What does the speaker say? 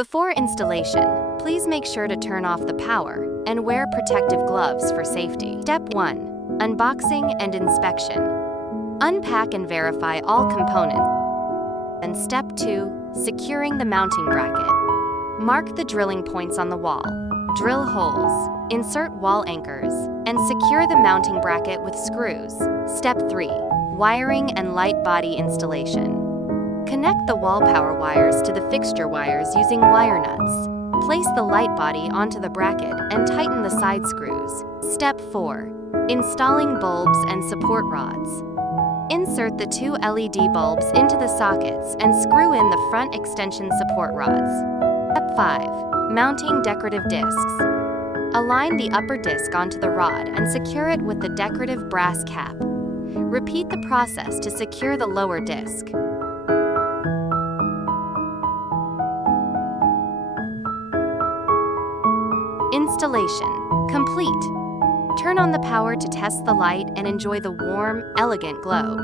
Before installation, please make sure to turn off the power and wear protective gloves for safety. Step 1. Unboxing and inspection. Unpack and verify all components. And Step 2. Securing the mounting bracket. Mark the drilling points on the wall. Drill holes, insert wall anchors, and secure the mounting bracket with screws. Step 3. Wiring and light body installation. Connect the wall power wires to the fixture wires using wire nuts. Place the light body onto the bracket and tighten the side screws. Step 4. Installing bulbs and support rods. Insert the 2 LED bulbs into the sockets and screw in the front extension support rods. Step 5. Mounting decorative discs. Align the upper disc onto the rod and secure it with the decorative brass cap. Repeat the process to secure the lower disc. Installation complete. Turn on the power to test the light and enjoy the warm, elegant glow.